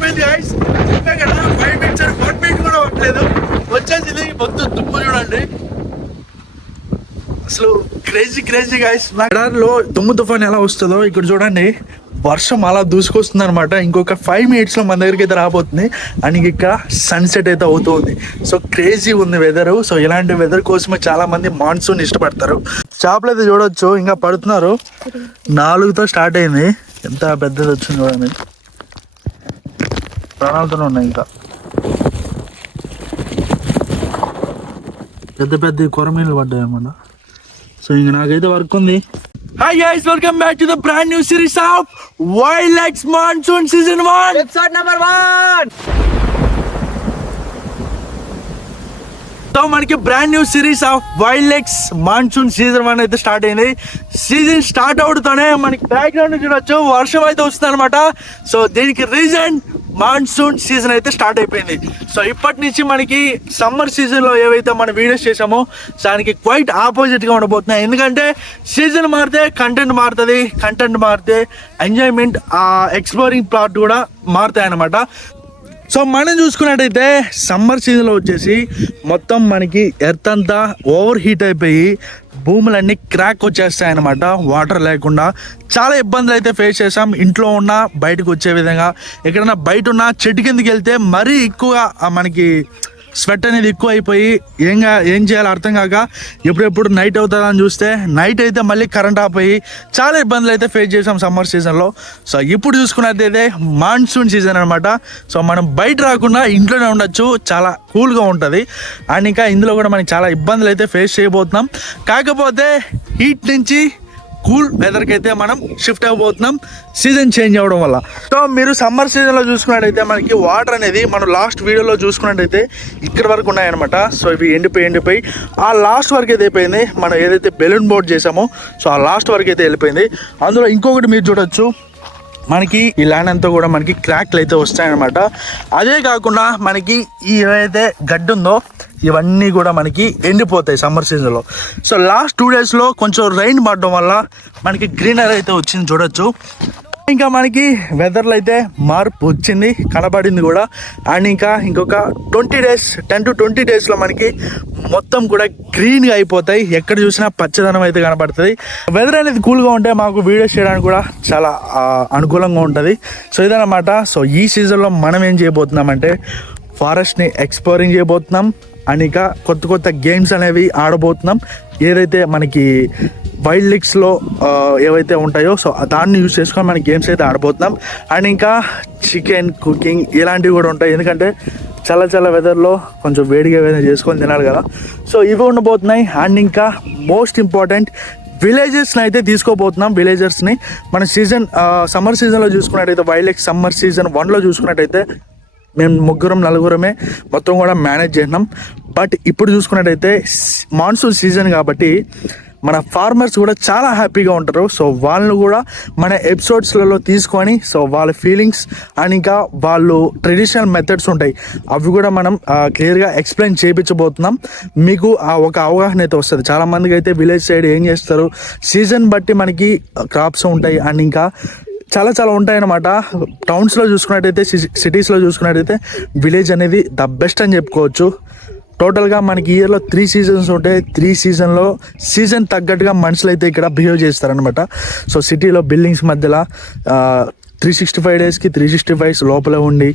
అయిపోయింది గైస్. ఇంకా కదా 5 minutes 1 minute కూడా పట్టలేదు, వచ్చేసింది మొత్తం దుమ్ము. చూడండి అసలు క్రేజీ గైస్. లో దుమ్ము తుఫాన్ ఎలా వస్తుందో ఇక్కడ చూడండి, వర్షం అలా దూసుకొస్తుంది అనమాట. ఇంకొక 5 minutes మన దగ్గరికి అయితే రాబోతుంది. అండ్ ఇక్కడ సన్సెట్ అయితే అవుతుంది. సో క్రేజీ ఉంది వెదర్. సో ఇలాంటి వెదర్ కోసమే చాలా మంది మాన్సూన్ ఇష్టపడతారు. చేపలు అయితే చూడొచ్చు ఇంకా పడుతున్నారు. 4తో స్టార్ట్ అయింది, ఎంత పెద్దది వచ్చింది చూడండి, ప్రాణాలతోనే ఉన్నాయి. ఇంకా పెద్ద కొరమీలు పడ్డాయి అన్నమాట. సో ఇంక నాకైతే వర్క్ ఉంది. Hi guys, welcome back to the brand new series of WildX Monsoon Season 1 episode number 1. So మనకి brand new series of WildX monsoon season 1 అయితే స్టార్ట్ అయింది. సీజన్ స్టార్ట్ అవుతూనే మనకి బ్యాక్గ్రౌండ్ చూడొచ్చు, వర్షం అయితే వస్తుంది అనమాట. సో దీనికి రీజన్ మాన్సూన్ సీజన్ అయితే స్టార్ట్ అయిపోయింది. సో ఇప్పటి నుంచి మనకి సమ్మర్ సీజన్లో ఏవైతే మనం వీడియోస్ చేసామో దానికి క్వైట్ ఆపోజిట్గా ఉండబోతున్నాయి. ఎందుకంటే సీజన్ మారితే కంటెంట్ మారుతుంది, కంటెంట్ మారితే ఎంజాయ్మెంట్, ఎక్స్ప్లోరింగ్ ప్లాట్ కూడా మారుతాయి అన్నమాట. సో మనం చూసుకున్నట్టయితే సమ్మర్ సీజన్లో వచ్చేసి మొత్తం మనకి ఎర్త్ అంతా ఓవర్ హీట్ అయిపోయి భూములన్నీ క్రాక్ వచ్చేస్తాయి అన్నమాట. వాటర్ లేకుండా చాలా ఇబ్బందులు అయితే ఫేస్ చేసాం. ఇంట్లో ఉన్న బయటకు వచ్చే విధంగా, ఎక్కడైనా బయట ఉన్న చెట్టు కిందకి వెళ్తే మరీ ఎక్కువగా మనకి స్వెట్ అనేది ఎక్కువ అయిపోయి ఏం చేయాలో అర్థం కాక ఎప్పుడెప్పుడు నైట్ అవుతుందని చూస్తే నైట్ అయితే మళ్ళీ కరెంట్ ఆపోయి చాలా ఇబ్బందులు అయితే ఫేస్ చేసాం సమ్మర్ సీజన్లో. సో ఇప్పుడు చూసుకున్నట్టయితే మాన్సూన్ సీజన్ అనమాట. సో మనం బయట రాకుండా ఇంట్లోనే ఉండొచ్చు, చాలా కూల్గా ఉంటుంది. అండ్ ఇంకా ఇందులో కూడా మనకి చాలా ఇబ్బందులు అయితే ఫేస్ చేయబోతున్నాం. కాకపోతే హీట్ నుంచి కూల్ వెదర్కి అయితే మనం షిఫ్ట్ అయిపోతున్నాం సీజన్ చేంజ్ అవ్వడం వల్ల. సో మీరు సమ్మర్ సీజన్లో చూసుకున్నట్టయితే మనకి వాటర్ అనేది మనం లాస్ట్ వీడియోలో చూసుకున్నట్టయితే ఇక్కడ వరకు ఉన్నాయన్నమాట. సో ఇవి ఎండిపోయి ఆ లాస్ట్ వరకు అయితే అయిపోయింది. మనం ఏదైతే బెలూన్ బోర్డ్ చేసామో సో ఆ లాస్ట్ వరకు అయితే వెళ్ళిపోయింది. అందులో ఇంకొకటి మీరు చూడొచ్చు, మనకి ఈ ల్యాండ్ అంతా కూడా మనకి క్రాక్లు అయితే వస్తాయన్నమాట. అదే కాకుండా మనకి ఈ ఏదైతే గడ్డి ఉందో ఇవన్నీ కూడా మనకి ఎండిపోతాయి సమ్మర్ సీజన్లో. సో లాస్ట్ 2 daysలో కొంచెం రైన్ పడడం వల్ల మనకి గ్రీనరీ అయితే వచ్చింది చూడొచ్చు. ఇంకా మనకి వెదర్లో అయితే మార్పు వచ్చింది, కనబడింది కూడా. అండ్ ఇంకొక 10 to 20 daysలో మనకి మొత్తం కూడా గ్రీన్గా అయిపోతాయి. ఎక్కడ చూసినా పచ్చదనం అయితే కనబడుతుంది. వెదర్ అనేది కూల్గా ఉంటే మాకు వీడియోస్ చేయడానికి కూడా చాలా అనుకూలంగా ఉంటుంది. సో ఇదన్నమాట. సో ఈ సీజన్లో మనం ఏం చేయబోతున్నామంటే ఫారెస్ట్ని ఎక్స్ప్లోరింగ్ చేయబోతున్నాం. అండ్ ఇంకా కొత్త గేమ్స్ అనేవి ఆడబోతున్నాం. ఏదైతే మనకి WildXలో ఏవైతే ఉంటాయో సో దాన్ని యూజ్ చేసుకొని మన గేమ్స్ అయితే ఆడబోతున్నాం. అండ్ ఇంకా చికెన్ కుకింగ్ ఇలాంటివి కూడా ఉంటాయి. ఎందుకంటే చాలా వెదర్లో కొంచెం వేడిగా ఏదైనా చేసుకొని తినాలి కదా. సో ఇవి ఉండబోతున్నాయి. అండ్ ఇంకా మోస్ట్ ఇంపార్టెంట్ విలేజెస్ని అయితే తీసుకోబోతున్నాం. విలేజర్స్ని మన సమ్మర్ సీజన్లో చూసుకున్నట్టయితే WildX సమ్మర్ సీజన్ 1లో చూసుకున్నట్టయితే మేము 3-4 మొత్తం కూడా మేనేజ్ చేసినాం. బట్ ఇప్పుడు చూసుకున్నట్టయితే మాన్సూన్ సీజన్ కాబట్టి మన ఫార్మర్స్ కూడా చాలా హ్యాపీగా ఉంటారు. సో వాళ్ళని కూడా మన ఎపిసోడ్స్లలో తీసుకొని సో వాళ్ళ ఫీలింగ్స్ అండ్ ఇంకా వాళ్ళు ట్రెడిషనల్ మెథడ్స్ ఉంటాయి అవి కూడా మనం క్లియర్గా ఎక్స్ప్లెయిన్ చేయించబోతున్నాం. మీకు ఒక అవగాహన అయితే వస్తుంది. చాలామందికి అయితే విలేజ్ సైడ్ ఏం చేస్తారు, సీజన్ బట్టి మనకి క్రాప్స్ ఉంటాయి అండ్ ఇంకా చాలా ఉంటాయన్నమాట. టౌన్స్లో చూసుకున్నట్టయితే, సిటీస్లో చూసుకున్నట్టయితే విలేజ్ అనేది ద బెస్ట్ అని చెప్పుకోవచ్చు. టోటల్గా మనకి ఇయర్లో 3 seasons ఉంటాయి. 3 seasonలో సీజన్ తగ్గట్టుగా మనుషులు అయితే ఇక్కడ బిహేవ్ చేస్తారనమాట. సో సిటీలో బిల్డింగ్స్ మధ్యలో 365 daysకి 365 లోపలే ఉండి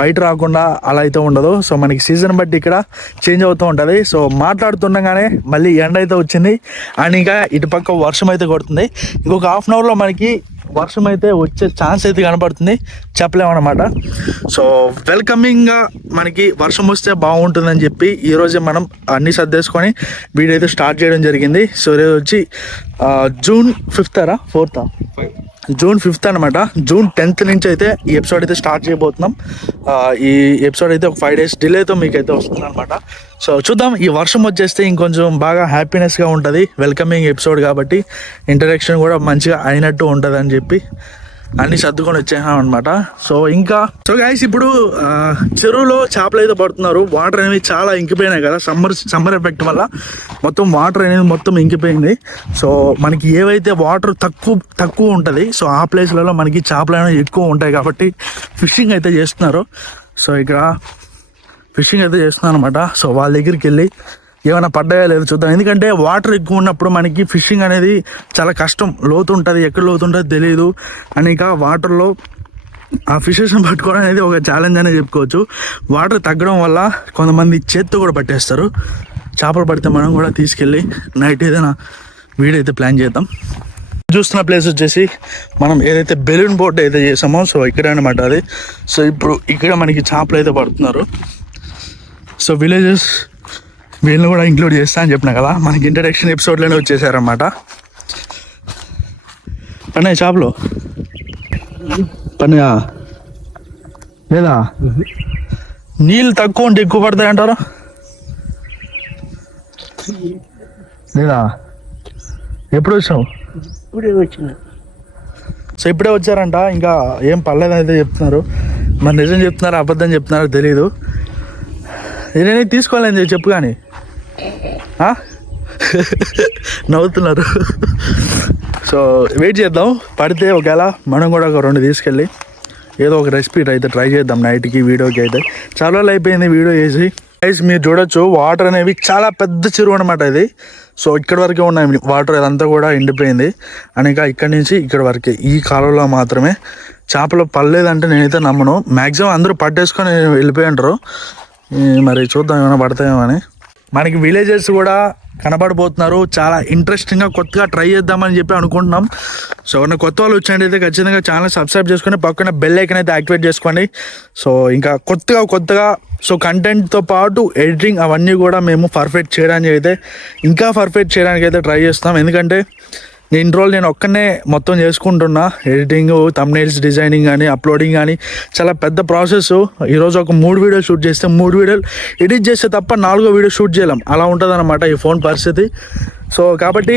బయట రాకుండా అలా అయితే ఉండదు. సో మనకి సీజన్ బట్టి ఇక్కడ చేంజ్ అవుతూ ఉంటుంది. సో మాట్లాడుతుండగానే మళ్ళీ ఎండ అయితే వచ్చింది అండ్ ఇంకా ఇటుపక్క వర్షం అయితే కొడుతుంది. ఇంకొక 1/2 hourలో మనకి వర్షం అయితే వచ్చే ఛాన్స్ అయితే కనబడుతుంది, చెప్పలేమన్నమాట. సో వెల్కమింగ్గా మనకి వర్షం వస్తే బాగుంటుందని చెప్పి ఈరోజే మనం అన్నీ సర్దేసుకొని వీడియో అయితే స్టార్ట్ చేయడం జరిగింది. సో ఈరోజు వచ్చి June 5th June 5th అనమాట. June 10th నుంచి అయితే ఈ ఎపిసోడ్ అయితే స్టార్ట్ చేయబోతున్నాం. ఈ ఎపిసోడ్ అయితే ఒక 5 days డిలేతో మీకు అయితే వస్తుంది అనమాట. సో చూద్దాం, ఈ వర్షం వచ్చేస్తే ఇంకొంచెం బాగా హ్యాపీనెస్గా ఉంటుంది. వెల్కమింగ్ ఎపిసోడ్ కాబట్టి ఇంటరాక్షన్ కూడా మంచిగా అయినట్టు ఉంటుంది అని చెప్పి అన్నీ సర్దుకొని వచ్చేసాం అనమాట. సో గైస్ ఇప్పుడు చెరువులో చేపలు అయితే పడుతున్నారు. వాటర్ అనేవి చాలా ఇంకిపోయినాయి కదా, సమ్మర్ ఎఫెక్ట్ వల్ల మొత్తం వాటర్ అనేది మొత్తం ఇంకిపోయింది. సో మనకి ఏవైతే వాటర్ తక్కువ ఉంటుంది, సో ఆ ప్లేస్లలో మనకి చేపలు అనేవి ఎక్కువ ఉంటాయి కాబట్టి ఫిషింగ్ అయితే చేస్తున్నారు. సో ఇక్కడ ఫిషింగ్ అయితే చేస్తున్నారు అనమాట. సో వాళ్ళ దగ్గరికి వెళ్ళి ఏమైనా పడ్డాయా లేదు చూద్దాం. ఎందుకంటే వాటర్ ఎక్కువ ఉన్నప్పుడు మనకి ఫిషింగ్ అనేది చాలా కష్టం, లోతు ఉంటుంది, ఎక్కడ లోతు ఉంటుందో తెలియదు. అని ఇక వాటర్లో ఆ ఫిషెస్ని పట్టుకోవడం అనేది ఒక ఛాలెంజ్ అనే చెప్పుకోవచ్చు. వాటర్ తగ్గడం వల్ల కొంతమంది చేత్తో కూడా పట్టేస్తారు. చేపలు పడితే మనం కూడా తీసుకెళ్ళి నైట్ ఏదైనా వీడియో అయితే ప్లాన్ చేద్దాం. చూస్తున్న ప్లేస్ వచ్చేసి మనం ఏదైతే బెలూన్ బోట్ అయితే చేసామో సో ఇక్కడ అనమాట అది. సో ఇప్పుడు ఇక్కడ మనకి చేపలు అయితే పడుతున్నారు. సో విలేజెస్ వీళ్ళని కూడా ఇంక్లూడ్ చేస్తా అని చెప్పినా కదా, మనకి ఇంట్రడక్షన్ ఎపిసోడ్లోనే వచ్చేసారన్నమాట. పన్నయ్య చేపలు పన్నయ్య లేదా నీళ్ళు తక్కువ ఉంటే ఎక్కువ పడతాయి అంటారు లేదా? ఎప్పుడు వచ్చావు? సో ఇప్పుడే వచ్చారంట, ఇంకా ఏం పర్లేదని అయితే చెప్తున్నారు. మరి నిజం చెప్తున్నారో అబద్ధం చెప్తున్నారో తెలీదు. నేనే తీసుకోవాలని చెప్పు కానీ నవ్వుతున్నారు. సో వెయిట్ చేద్దాం, పడితే ఒకవేళ మనం కూడా ఒక 2 తీసుకెళ్ళి ఏదో ఒక రెసిపీ అయితే ట్రై చేద్దాం నైట్కి వీడియోకి. అయితే చాలా రోజులు అయిపోయింది వీడియో చేసి. గైస్ మీరు చూడొచ్చు వాటర్ అనేవి చాలా పెద్ద చెరువు అనమాట ఇది. సో ఇక్కడ వరకే ఉన్నాయి వాటర్, ఇదంతా కూడా ఎండిపోయింది. అని ఇక్కడి నుంచి ఇక్కడ వరకే ఈ కాలంలో మాత్రమే చేపలు పడలేదంటే నేనైతే నమ్మను. మ్యాక్సిమం అందరూ పట్టేసుకొని వెళ్ళిపోయి ఉంటారు. మరి చూద్దాం ఏమైనా పడతాయేమో అని. మనకి విలేజెస్ కూడా కనబడబోతున్నారు. చాలా ఇంట్రెస్టింగ్గా కొత్తగా ట్రై చేద్దామని చెప్పి అనుకుంటున్నాం. సో ఎవరైనా కొత్త వాళ్ళు వచ్చేయండి అయితే ఖచ్చితంగా ఛానల్ సబ్స్క్రైబ్ చేసుకొని పక్కన బెల్ ఐకాన్ అయితే యాక్టివేట్ చేసుకోండి. సో ఇంకా కొత్తగా సో కంటెంట్తో పాటు ఎడిటింగ్ అవన్నీ కూడా మేము పర్ఫెక్ట్ చేయడానికి అయితే ట్రై చేస్తాం. ఎందుకంటే ఇన్ని రోజులు నేను ఒక్కనే మొత్తం చేసుకుంటున్నా. ఎడిటింగ్, థంబ్నెయిల్స్ డిజైనింగ్ కానీ అప్లోడింగ్ కానీ చాలా పెద్ద ప్రాసెస్. ఈరోజు ఒక 3 వీడియోలు షూట్ చేస్తే 3 వీడియోలు ఎడిట్ చేస్తే తప్ప 4వ వీడియో షూట్ చేయలేం. అలా ఉంటుంది అనమాట ఈ ఫోన్ పరిస్థితి. సో కాబట్టి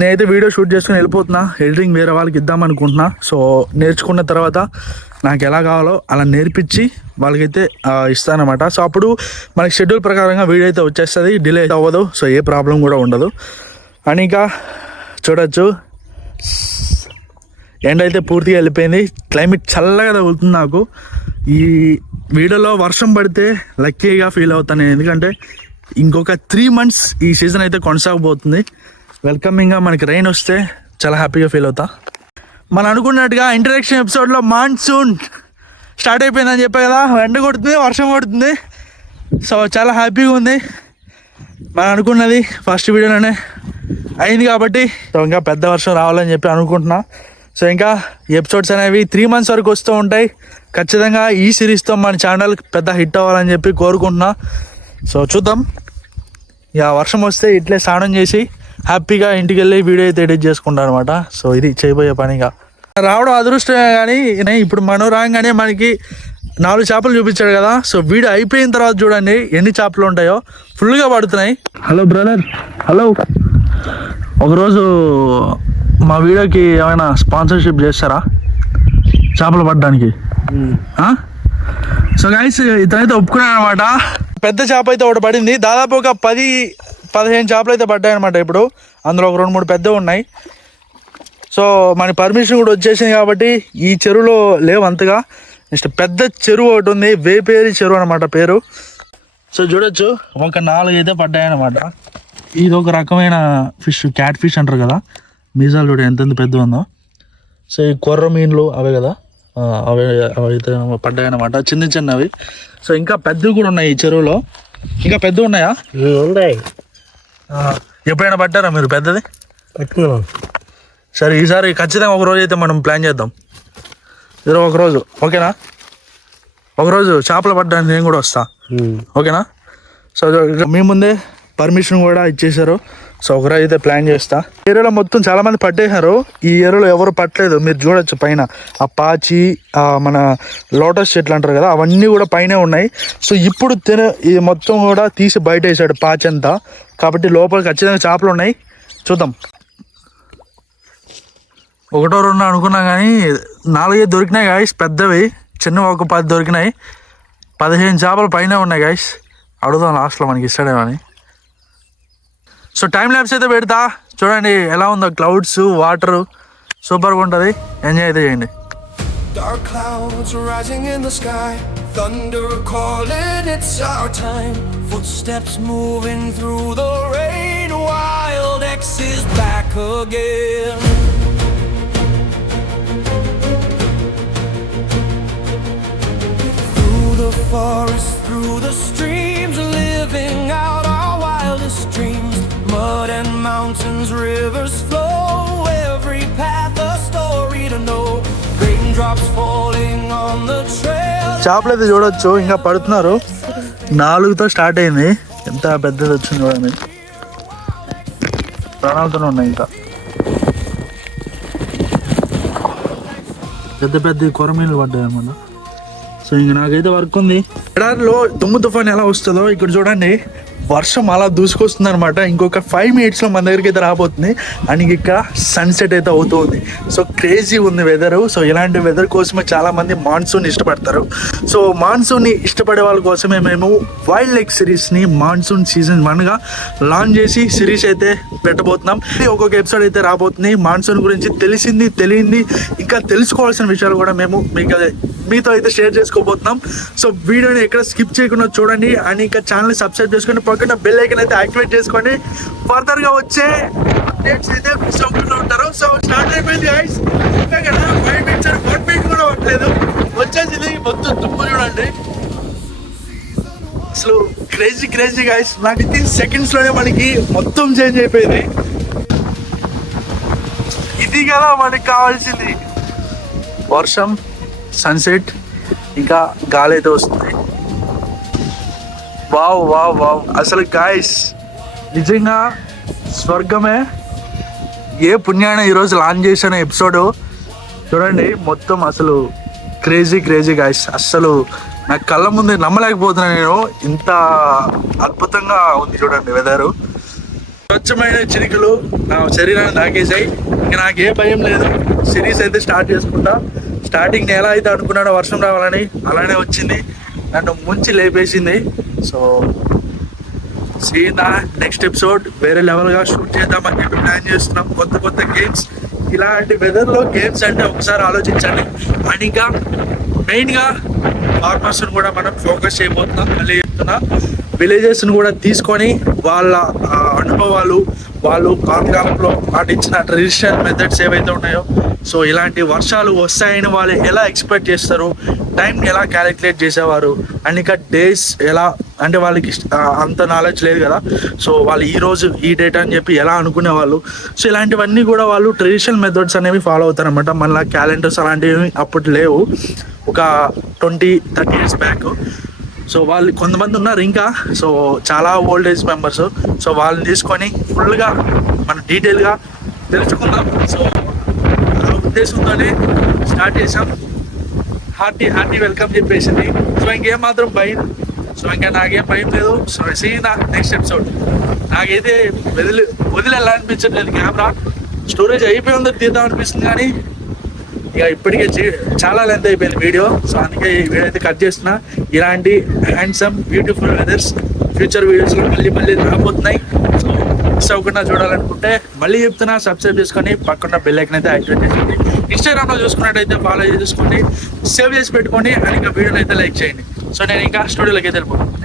నేనైతే వీడియో షూట్ చేసుకుని వెళ్ళిపోతున్నా. ఎడిటింగ్ వేరే వాళ్ళకి ఇద్దామనుకుంటున్నా. సో నేర్చుకున్న తర్వాత నాకు ఎలా కావాలో అలా నేర్పించి వాళ్ళకైతే ఇస్తానమాట. సో అప్పుడు మనకి షెడ్యూల్ ప్రకారంగా వీడియో అయితే వచ్చేస్తుంది, డిలే అవ్వదు. సో ఏ ప్రాబ్లం కూడా ఉండదు. అని ఇంకా చూడొచ్చు ఎండ అయితే పూర్తిగా వెళ్ళిపోయింది. క్లైమేట్ చల్లగా తగులుతుంది నాకు. ఈ వీడియోలో వర్షం పడితే లక్కీగా ఫీల్ అవుతాను, ఎందుకంటే ఇంకొక 3 months ఈ సీజన్ అయితే కొనసాగబోతుంది. వెల్కమింగ్గా మనకి రైన్ వస్తే చాలా హ్యాపీగా ఫీల్ అవుతా. మనం అనుకున్నట్టుగా ఇంట్రడక్షన్ ఎపిసోడ్లో మాన్సూన్ స్టార్ట్ అయిపోయిందని చెప్పా కదా, ఎండ కొడుతుంది, వర్షం కొడుతుంది. సో చాలా హ్యాపీగా ఉంది. మనం అనుకున్నది ఫస్ట్ వీడియోలోనే అయింది కాబట్టి సో ఇంకా పెద్ద వర్షం రావాలని చెప్పి అనుకుంటున్నా. సో ఇంకా ఎపిసోడ్స్ అనేవి 3 months వరకు వస్తూ ఉంటాయి. ఖచ్చితంగా ఈ సిరీస్తో మన ఛానల్ పెద్ద హిట్ అవ్వాలని చెప్పి కోరుకుంటున్నా. సో చూద్దాం. ఇక వర్షం వస్తే ఇట్లే స్నానం చేసి హ్యాపీగా ఇంటికి వెళ్ళి వీడియో అయితే ఎడిట్ చేసుకుంటాను అనమాట. సో ఇది చేయబోయే పనిగా రావడం అదృష్టమే. కానీ ఇప్పుడు మనం రాగానే మనకి 4 చేపలు చూపించాడు కదా. సో వీడియో అయిపోయిన తర్వాత చూడండి ఎన్ని చేపలు ఉంటాయో, ఫుల్గా పడుతున్నాయి. Hello brother, hello. ఒకరోజు మా వీడియోకి ఏమైనా స్పాన్సర్షిప్ చేస్తారా చేపలు పడడానికి? సో గైస్ ఇతనైతే ఒప్పుకున్నాను అనమాట. పెద్ద చేప అయితే ఒకటి పడింది. దాదాపు ఒక 10-15 చేపలు అయితే పడ్డాయి అనమాట. ఇప్పుడు అందులో ఒక 2-3 పెద్దవి ఉన్నాయి. సో మన పర్మిషన్ కూడా వచ్చేసింది కాబట్టి ఈ చెరువులో లేవు అంతగా. నెక్స్ట్ పెద్ద చెరువు ఒకటి ఉంది, వేపేరి చెరువు అనమాట పేరు. సో చూడొచ్చు ఒక 4 అయితే పడ్డాయన్నమాట. ఇది ఒక రకమైన ఫిష్, క్యాట్ ఫిష్ అంటారు కదా. మీసాలు చూడ ఎంత పెద్ద ఉందో. సో ఈ కొర్ర మీన్లు అవే కదా, అవి అయితే పడ్డాయన్నమాట, చిన్నవి. సో ఇంకా పెద్దవి కూడా ఉన్నాయి ఈ చెరువులో. ఇంకా పెద్దవి ఉన్నాయా? ఉన్నాయి. ఎప్పుడైనా పట్టారా మీరు పెద్దది? పట్టుకున్నాం. సరే ఈసారి ఖచ్చితంగా ఒక రోజు అయితే మనం ప్లాన్ చేద్దాం. ఏదో ఒక రోజు ఓకేనా? ఒకరోజు చేపలు పడ్డానికి నేను కూడా వస్తా, ఓకేనా? సో మీ ముందే పర్మిషన్ కూడా ఇచ్చేసారు. సో ఒకరోజు అయితే ప్లాన్ చేస్తా. ఏరియాలో మొత్తం చాలా మంది పట్టేశారు. ఈ ఏరియాలో ఎవరు పట్టలేదు. మీరు చూడొచ్చు పైన ఆ పాచి, మన లోటస్ చెట్లు అంటారు కదా, అవన్నీ కూడా పైనే ఉన్నాయి. సో ఇప్పుడు ఇది మొత్తం కూడా తీసి బయట వేసాడు పాచి అంతా. కాబట్టి లోపల ఖచ్చితంగా చేపలు ఉన్నాయి, చూద్దాం. ఒకటో రెండు అనుకున్నా కానీ 4 దొరికినాయి గాయస్, పెద్దవి. చిన్నవి ఒక 10 దొరికినాయి. 15 చేపలు పైన ఉన్నాయి గాయస్. అడుగుదాం లాస్ట్లో మనకి ఇస్తాడేమో అని. సో టైం ల్యాబ్స్ అయితే పెడతా, చూడండి ఎలా ఉందో. క్లౌడ్స్, వాటర్ సూపర్గా ఉంటుంది. ఎంజాయ్ అయితే చేయండి. Dark clouds rising in the sky, thunder calling, it's our time. Footsteps moving through the rain, Wild X is back again. Through the forest, through the streams, living out our wildest dreams. Mud and mountains, rivers flow, every path a story to know. Raindrops falling on the trail. చేపలు అయితే చూడొచ్చు, ఇంకా పడుతున్నారు. 4తో start అయింది. ఎంత పెద్దది వచ్చింది చూడండి. ప్రాణాలతోనే ఉన్నాయి. ఇంకా పెద్ద పెద్ద కొరమీన్లు పడ్డాయి అన్నమాట. సో ఇంక నాకైతే వర్క్ ఉంది. ఎడారిలో దుమ్ము తుఫాన్ ఎలా వస్తుందో ఇక్కడ చూడండి. వర్షం అలా దూసుకొస్తుంది అనమాట. ఇంకొక 5 మినిట్స్లో మన దగ్గరికి అయితే రాబోతుంది. అండ్ ఇక్కడ సన్సెట్ అయితే అవుతుంది. సో క్రేజీ ఉంది వెదరు. సో ఇలాంటి వెదర్ కోసమే చాలామంది మాన్సూన్ ఇష్టపడతారు. సో మాన్సూన్ని ఇష్టపడే వాళ్ళ కోసమే మేము వైల్డ్ లెగ్ సిరీస్ని మాన్సూన్ సీజన్ 1గా లాంచ్ చేసి సిరీస్ అయితే పెట్టబోతున్నాం. ఒక్కొక్క ఎపిసోడ్ అయితే రాబోతుంది. మాన్సూన్ గురించి తెలిసింది, తెలియంది, ఇంకా తెలుసుకోవాల్సిన విషయాలు కూడా మేము మీతో అయితే షేర్ చేసుకోబోతున్నాం. సో వీడియోని ఎక్కడ స్కిప్ చేయకుండా చూడండి. అండ్ ఇంకా ఛానల్ని సబ్స్క్రైబ్ చేసుకొని పక్కన బెల్ ఐకాన్ అయితే యాక్టివేట్ చేసుకోండి. ఫర్దర్గా వచ్చే అప్డేట్స్ అయితే మిస్ అవ్వకుండా ఉంటారు. సో స్టార్ట్ అయిపోయింది గైస్. ఇంకా కదా 5 మినిట్స్ 1 మినిట్ కూడా అవ్వట్లేదు. వచ్చేసింది మొత్తం దుమ్ము చూడండి. అసలు క్రేజీ గైస్. నాకు విత్ సెకండ్స్లోనే మనకి మొత్తం చేంజ్ అయిపోయింది. ఇది కదా మనకి కావాల్సింది. వర్షం, సన్సెట్, ఇంకా గాలి అయితే వస్తుంది. వావ్. అసలు గాయస్ నిజంగా స్వర్గమే. ఏ పుణ్యాన ఈరోజు లాంచ్ చేసిన ఎపిసోడ్ చూడండి. మొత్తం అసలు క్రేజీ గాయస్. అస్సలు నా కళ్ళ ముందు నమ్మలేకపోతున్నాను నేను. ఇంత అద్భుతంగా ఉంది చూడండి వెదరు. స్వచ్ఛమైన చిరుకలు నా శరీరాన్ని తాకేసాయి. ఇంకా నాకు ఏ భయం లేదు. సిరీస్ అయితే స్టార్ట్ చేసుకుంటా. స్టార్టింగ్ ఎలా అయితే అనుకున్నాడో వర్షం రావాలని, అలానే వచ్చింది. నన్ను ముంచి లేపేసింది. సో సీదా నెక్స్ట్ ఎపిసోడ్ వేరే లెవెల్గా షూట్ చేద్దామని చెప్పి ప్లాన్ చేస్తున్నాం. కొత్త గేమ్స్. ఇలాంటి వెదర్లో గేమ్స్ అంటే ఒకసారి ఆలోచించండి. అండ్ ఇంకా మెయిన్గా ఫార్మర్స్ని కూడా మనం ఫోకస్ చేయబోతున్నాం. మళ్ళీ చెప్తున్నా, విలేజెస్ని కూడా తీసుకొని వాళ్ళ అనుభవాలు, వాళ్ళు పాతకాలంలో పాటించిన ట్రెడిషనల్ మెథడ్స్ ఏవైతే ఉన్నాయో, సో ఇలాంటి వర్షాలు వస్తాయని వాళ్ళు ఎలా ఎక్స్పెక్ట్ చేస్తారు, టైంని ఎలా క్యాలిక్యులేట్ చేసేవారు, అండ్ ఇంకా డేస్ ఎలా, అంటే వాళ్ళకి అంత నాలెడ్జ్ లేదు కదా. సో వాళ్ళు ఈరోజు ఈ డేట్ అని చెప్పి ఎలా అనుకునేవాళ్ళు. సో ఇలాంటివన్నీ కూడా వాళ్ళు ట్రెడిషనల్ మెథడ్స్ అనేవి ఫాలో అవుతారనమాట. మళ్ళీ క్యాలెండర్స్ అలాంటివి అప్పుడు లేవు, ఒక 20-30 ఇయర్స్ బ్యాక్. సో వాళ్ళు కొంతమంది ఉన్నారు ఇంకా. సో చాలా ఓల్డ్ ఏజ్ మెంబర్స్. సో వాళ్ళని తీసుకొని ఫుల్గా మనం డీటెయిల్గా తెలుసుకుందాం. సో ఆ ఉద్దేశంతోనే స్టార్ట్ చేసాం. హార్టీ వెల్కమ్ చెప్పేసింది. సో ఇంకేం మాత్రం భయం, సో ఇంకా నాకేం భయం లేదు. సో సీదా నెక్స్ట్ ఎపిసోడ్. నాకైతే వదిలేయాలనిపించట్లేదు. కెమెరా స్టోరేజ్ అయిపోయి ఉందో తీద్దాం అనిపిస్తుంది, కానీ ఇక ఇప్పటికే చాలా లెంత్ అయిపోయింది వీడియో. సో అందుకే ఈ వీడియో అయితే కట్ చేస్తున్నా. ఇలాంటి హ్యాండ్సమ్ బ్యూటిఫుల్ వెదర్స్ ఫ్యూచర్ వీడియోస్లో మళ్ళీ రాబోతున్నాయి. సో మిస్ అవ్వకుండా చూడాలనుకుంటే మళ్ళీ చెప్తున్నా, సబ్స్క్రైబ్ చేసుకొని పక్కన బెల్ ఐకాన్ అయితే యాక్టివేట్ చేయండి. ఇన్స్టాగ్రామ్లో చూసుకున్నట్టయితే ఫాలో చేసుకోండి, సేవ్ చేసి పెట్టుకోండి. అండ్ ఇంకా వీడియోని అయితే లైక్ చేయండి. సో నేను ఇంకా స్టూడియోలోకి అయితే వెళ్ళిపోతాను.